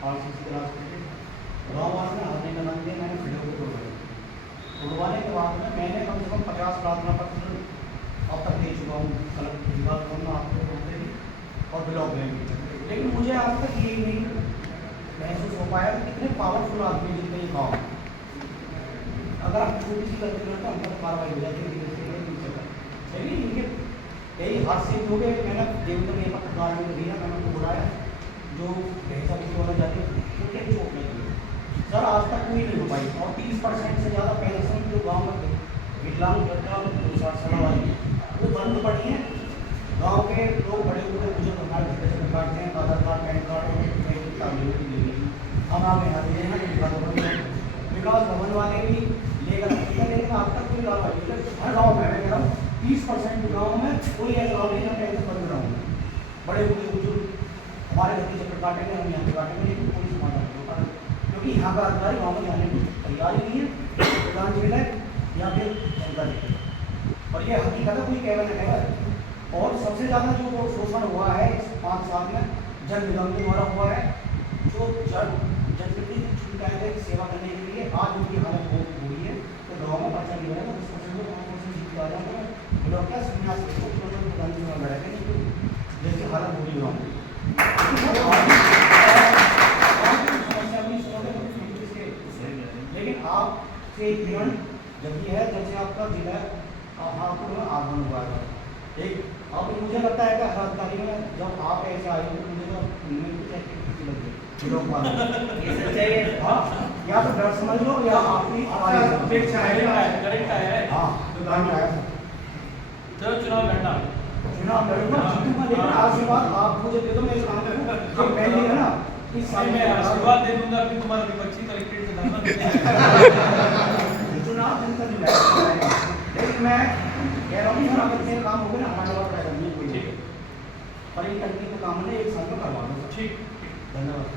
RCC class के गाँव वालों ने हारने का नाम दिया, मैंने फिल्डों को तोड़वाया। तोड़वाने के बाद में मैंने कम से कम 50 प्रार्थना पत्र अब तक दे चुका हूँ कलेक्टर विभाग में, आपको बोलते ही और ब्लॉक में भी। लेकिन मुझे आज तक ये नहीं महसूस हो पाया कि कितने पावरफुल आदमी जितने ये गाँव, अगर आप छोटी सी गलती करते हैं हम पर कार्रवाई हो जाती है। लेकिन इनके यही हादसे हो गए। मैंने देवता ने पत्रकार में दिया, मैंने उनको बुलाया जो भैंसा कुछ होना जाती है उनके चोट लगी सर, आज तक कोई नहीं हो पाई। और 30% से ज़्यादा पेंशन जो गाँव में विकलांग बच्चा 60 साल वाली वो बंद पड़ी है। गाँव के लोग बड़े बूढ़े बुजुर्ग हमारे घर से काटते हैं, आधार कार्ड पैन कार्ड हम आप यहाँ दे हैं। विकास भवन वाले भी लेकर लेकिन अब तक कोई लाभ नहीं। हर गाँव में मैं कह रहा हूँ 30% गाँव में कोई ऐसा गाँव नहीं जहाँ पैसे बंद रहा हूँ। बड़े बूढ़े बुजुर्ग हमारे घर के चक्कर काटेंगे, हम यहाँ पे काटेंगे, लेकिन कोई समाधान नहीं होता क्योंकि यहाँ का अधिकारी गाँव में जाने की तैयार ही नहीं है। प्रधान जेल है या फिर जनता जेल, और ये हकीकत है, कोई कहना न कहे। और सबसे ज़्यादा जो शोषण हुआ है इस 5 साल में जल निगम के द्वारा हुआ है, जो जनप्रतिनिधि छूट आए थे सेवा करने के लिए, आज उनकी हालत बहुत बुरी है। तो गाँव में पर्चा नहीं है तो जीत आ जाएगा लोग क्या संन्यास जैसी हालत बुरी गाँव में। लेकिन आपके किरण जब ये है जैसे आपका जिला आपको आगमन हुआ है एक, अब मुझे लगता है कि हर अधिकारी में जब आप ऐसे आए हो तो मुझे कुछ एक्टिविटी लग गई ये सच्चाई है। हाँ, या तो डर समझ लो या आपकी अपेक्षा है करेक्ट है। हाँ तो चुनाव लड़ना जीतूंगा, लेकिन आशीर्वाद आप मुझे दे दो, मैं काम करूँ जो पहले है ना इस साल में आशीर्वाद दे दूंगा, फिर तुम्हारा विपक्षी कलेक्ट्रेट में धरना चुनाव जनता नहीं। लेकिन मैं कह रहा हूँ सर अगर मेरे काम हो गए ना हमारे बात रहेगा नहीं कोई ठीक है, पर ये कंपनी का काम है 1 साल में करवा दो। ठीक, धन्यवाद।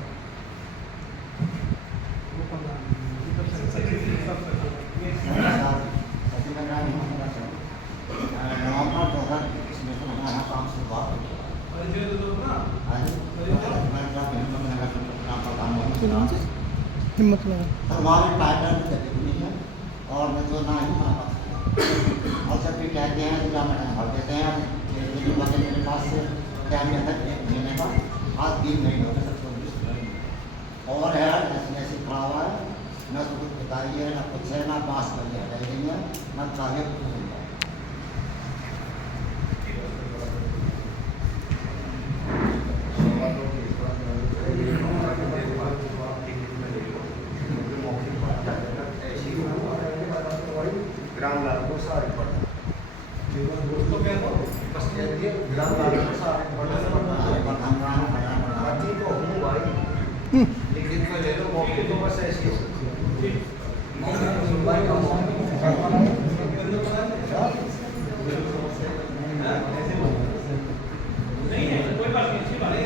नवंबर 2021 में तो हमारा काम शुरुआत हुई। हिम्मत लगा हमारे टाइटल नहीं है और मैं तो ना ही और जब भी कहते हैं तो क्या मैडम भर देते हैं मेरे पास से क्या मेहनत 1 महीने का आज 3 महीने हो गए और है ऐसे खड़ा हुआ है, न तो कुछ पिताई है, न कुछ है, ना बांस कर रही है, न कार्य कुछ नहीं है। ग्राम लाल को सारे पढ़ना दोस्तों क्या हो बस कहती है ग्राम लाल को सारे पढ़ना बाकी तो हूँ भाई, लेकिन तो ले लो मौके तो बस ऐसी मौके तो सुनवाई का मौका नहीं है, कोई बात नहीं, अच्छी बात है।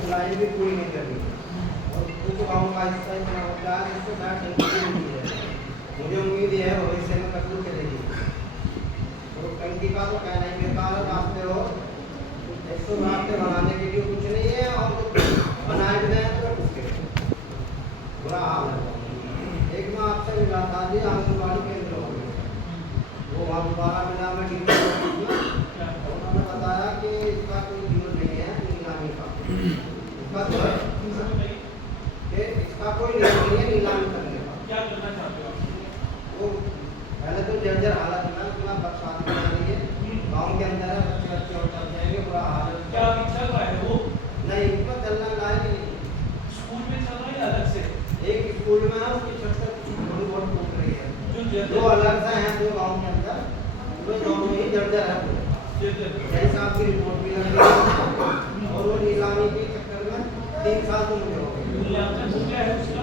चलाई भी कोई नहीं कर रही और कुछ गाँव का हिस्सा इतना होता है जिससे मुझे उम्मीद है भविष्य में कसूर चलेगी। तो टंकी का तो कहना ही बेकार है, रास्ते हो 100 रास्ते बनाने के लिए कुछ नहीं है और बनाए भी हैं तो बुरा हाल है। एक मैं आपसे मिला था जी आंगनबाड़ी केंद्र हो वो वहाँ दोबारा मिला में उन्होंने बताया कि इसका कोई जीवन नहीं है नीलामी का, इसका कोई नियम नहीं है नीलामी करने का। क्या करना चाहते हो वो पहले तो जर्जर हालत में इतना बरसात हो रही है गाँव के अंदर है, बच्चे बच्चे और चल जाएंगे, बुरा हाल है। क्या चल रहा है वो नहीं इसको चलना लायक नहीं, स्कूल में चल रहा है अलग से, एक स्कूल में है उसकी छत पर थोड़ी बहुत टूट रही है, जो अलग से हैं 2 गाँव के अंदर वो दोनों ही जर्जर है। जैसे आपकी रिपोर्ट भी लगी और वो नीलामी के चक्कर में 3 साल तो मुझे हो गए। मूल्यांकन हो गया है उसका,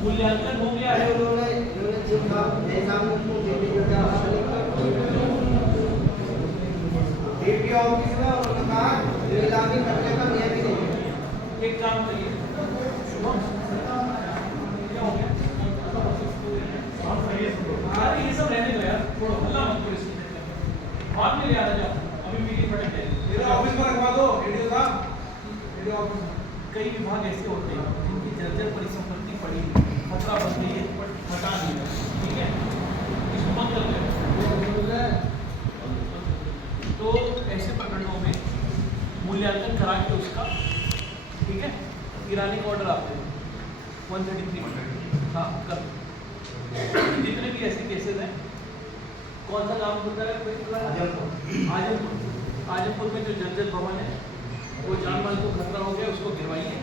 मूल्यांकन हो गया है उन्होंने जैसा उनको डीपी ऑफिस में उन्होंने कहा नीलामी करने का नियम ही नहीं है। एक काम करिए कई विभाग ऐसे होते हैं जिनकी जर्जर परिसंपत्ति पड़ी खतरा बन गई है बट हटा नहीं है, ठीक है, इसको बंद कर दें। तो ऐसे प्रकरणों में मूल्यांकन करा के उसका, ठीक है, गिराने का ऑर्डर आते हैं 133। हाँ कर, जितने भी ऐसे केसेस हैं, कौन सा नाम होता है आजमपुर में जो जर्जर भवन है वो जान माल को खतरा हो गया, उसको गिरवाइए,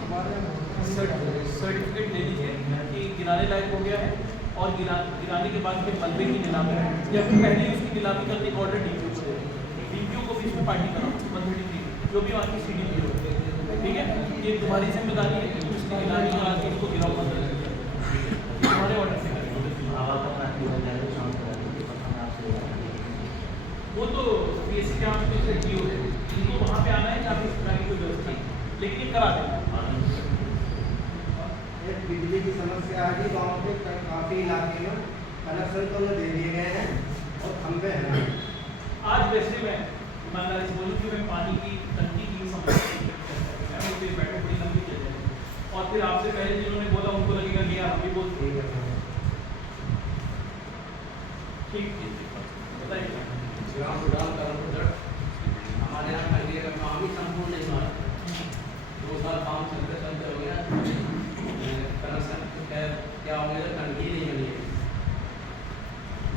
सर्टिफिकेट ले लीजिए कि गिराने लायक हो गया है, और गिराने के बाद फिर मलबे की नीलामी या फिर पहले ही उसकी नीलामी करने का ऑर्डर डीपीओ को दे, डीपीओ को भी इसमें पार्टी कराओ 133 जो भी वहाँ की CDPO हो, ठीक है, ये तुम्हारी जिम्मेदारी है कि उसकी नीलामी करा के उसको गिराओ, तुम्हारे ऑर्डर से करेंगे। वो तो PSC के यहाँ पे DO है, इनको वहाँ पे आना है जहाँ पे इस प्रकार की कोई व्यवस्था है, लेकिन ये करा देंगे। बिजली की समस्या है जी गाँव के काफ़ी इलाके में कनेक्शन तो दे दिए गए हैं और खंभे हैं। आज वैसे मैं ईमानदारी से बोलूँ कि मैं पानी की टंकी की समस्या बैठे बड़ी लंबी चल जाएगी, और फिर आपसे पहले जिन्होंने बोला उनको लगेगा कि यार हम भी बोलते हैं। ठीक बताइए। हमारे यहाँ खंडिया का काम ही संपूर्ण नहीं हुआ, 2 साल काम चलते चलते हो गया, कनेक्शन क्या हो गया, टंकी नहीं बनी है।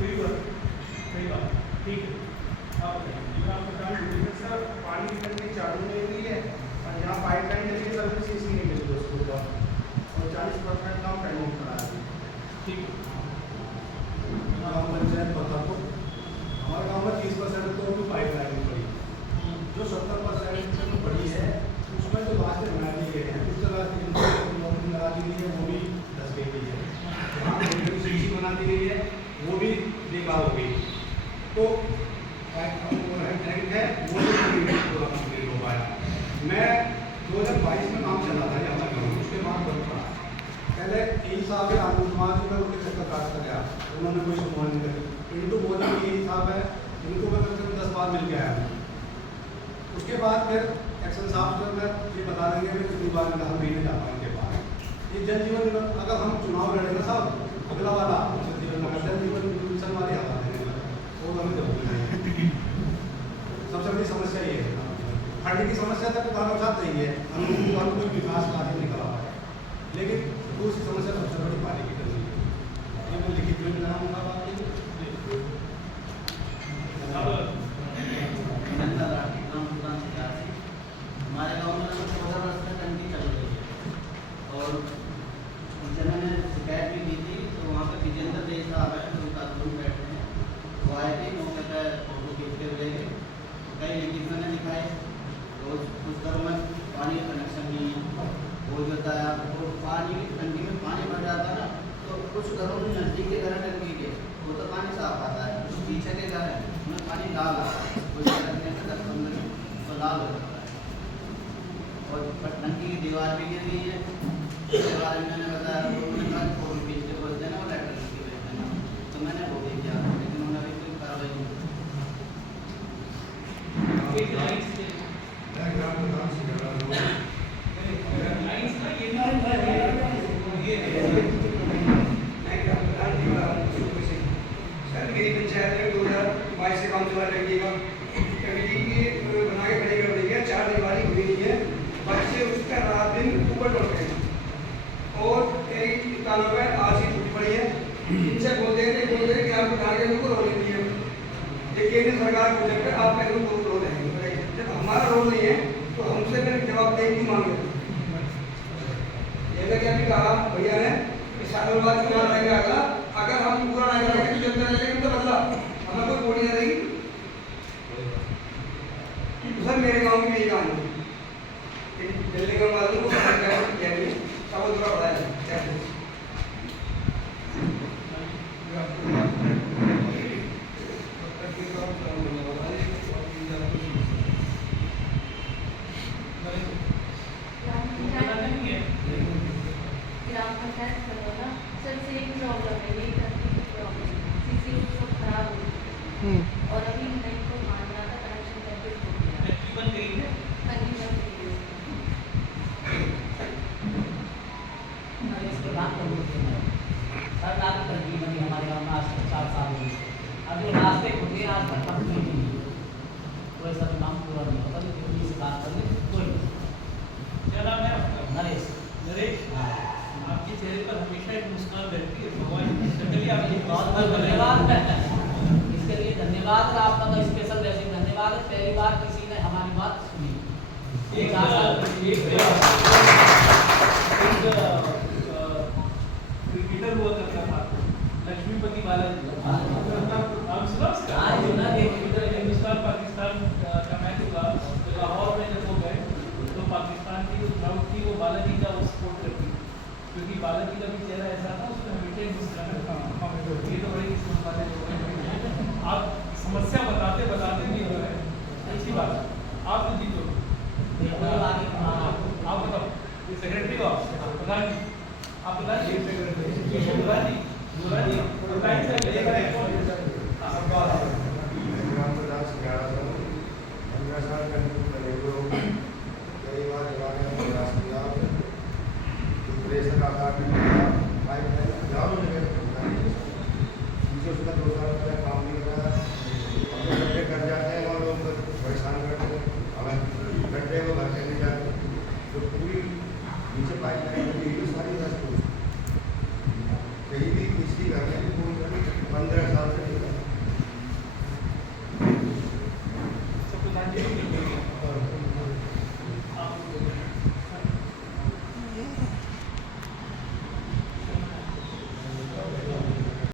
सही बात, ठीक है, आप बताइए। सर पानी की टंकी चालू नहीं हुई है और यहाँ पाइपलाइन जैसी सर्विस इसकी नहीं मिलती उसको, और 40% काम पेंडिंग करा है। ठीक है, ग्राम पंचायत पता तो हमारे गाँव में 30% तो भी पाइपलाइन पड़ी, जो 70% जो पड़ी है उसमें जो रास्ते बना दिए गए हैं, उस रास्ते लगा दी गई है वो भी धस गई है, जहाँ सीसी बना दी गई है वो भी बेकार हो गई। तो टैंक है वो भी पूरा कंप्लीट हो पाया। मैं 2022 में काम चला था यहाँ तक, उसके बाद बंद पड़ा। पहले 3 साल के आनंद कुमार जी में उनके चक्कर काटता गया, उन्होंने कोई सुनवाई नहीं करी। इंटू बोला कि यही साहब है, इनको मैं कम से कम 10 बार मिल के आया हूँ। उसके बाद फिर एक्शन साहब जो मैं ये बता देंगे मैं कितनी बार इनका हम नहीं जाता इनके पास। ये जन जीवन अगर हम चुनाव लड़ेंगे साहब, अगला वाला जन जीवन मिशन वाले आता है वो हमें जरूरत नहीं है। सबसे बड़ी समस्या ये है, खंड की समस्या तक प्रधान साथ नहीं है, हम कोई विकास कार्य नहीं करा पाए, लेकिन दूसरी समस्या सबसे बड़ी पानी की कमी है। ये मैं लिखित में बनाऊंगा बात नहीं। हमारे गाँव में 14 वर्ष से टंकी चल रही है, और उनसे मैंने शिकायत भी की थी, तो वहाँ पे विजेंद्र देश साहब है, उनका ग्रुप बैठे हैं, वो आए थे, मौके पर फोटो खींचते हुए गए, कई लिखित मैंने दिखाए, तो कुछ घरों में पानी का कनेक्शन नहीं है, वो जो होता है वो पानी टंकी में पानी भर जाता है ना, तो कुछ घरों में नज़दीक के घर टंकी के वो तो पानी साफ आता है, कुछ पीछे के घर है उनमें पानी लाल आता है, कुछ रखने से 10-15 तो लाल हो जाता है, और टंकी की दीवार भी गिर गई है। उसके बारे में मैंने बताया, तो उन्होंने कहा कि फोटो खींच के भेज देना और लेटर लिख के भेज देना, तो मैंने वो भी किया, लेकिन उन्होंने अभी कोई कार्रवाई नहीं की। एक लाइन से लाइन्स का ये सर मेरी पंचायत में 2022 से काम चला रखिएगा, कमेटी की बना के खड़ी कर रही है, 4 दीवारी हुई नहीं है, बच्चे उसका रात दिन ऊपर बढ़ गए हैं, और कई तालों में आज ही छुट्टी पड़ी है। इनसे बोलते हैं कि आपको टारगेट को रोल नहीं है, ये केंद्र सरकार को लेकर आप पहले को रोल है, जब हमारा रोल नहीं है तो हमसे फिर जवाबदेही क्यों मांगे। जैसा कि अभी कहा भैया ने कि सालों बाद चुनाव रहेगा अगला, अगर हम पूरा नहीं करेंगे तो जनता लेकिन तो बदला हमें कोई वोट नहीं देगी। तो सर मेरे गाँव में यही काम है, दिल्ली गाँव वालों को सब थोड़ा बड़ा है। ग्राम पंचायत करवाना सर सेम प्रॉब्लम है, यही करती प्रॉब्लम, सीसी सब खराब हो गई और नरेश, आपके चेहरे पर हमेशा एक मुस्कान रहती है, भगवान की शक्ल ही आपकी बहुत बहुत धन्यवाद इसके लिए धन्यवाद। और आपका तो स्पेशल वैसे ही धन्यवाद है, पहली बार किसी ने हमारी बात सुनी। क्रिकेटर हुआ करता था लक्ष्मीपति बालाजी, आप सुना उसका? हाँ, सुना है। इधर हिंदुस्तान पाकिस्तान का मैच हुआ तो लाहौर में जब वो गए तो पाकिस्तान की जो क्राउड थी वो बालाजी का वो सपोर्ट करती थी, क्योंकि बालाजी का भी चेहरा ऐसा था, उसमें हमेशा एक मुस्कुराहट था। ये तो बड़ी किस्मत वाले लोग हैं। आप समस्या बताते बताते नहीं हो रहे, अच्छी बात है, आप तो जीतो। आप बताओ, ये सेक्रेटरी हो आप, प्रधान जी, आप प्रधान जी, प्रधान जी, प्रधान जी, सबका 11 साल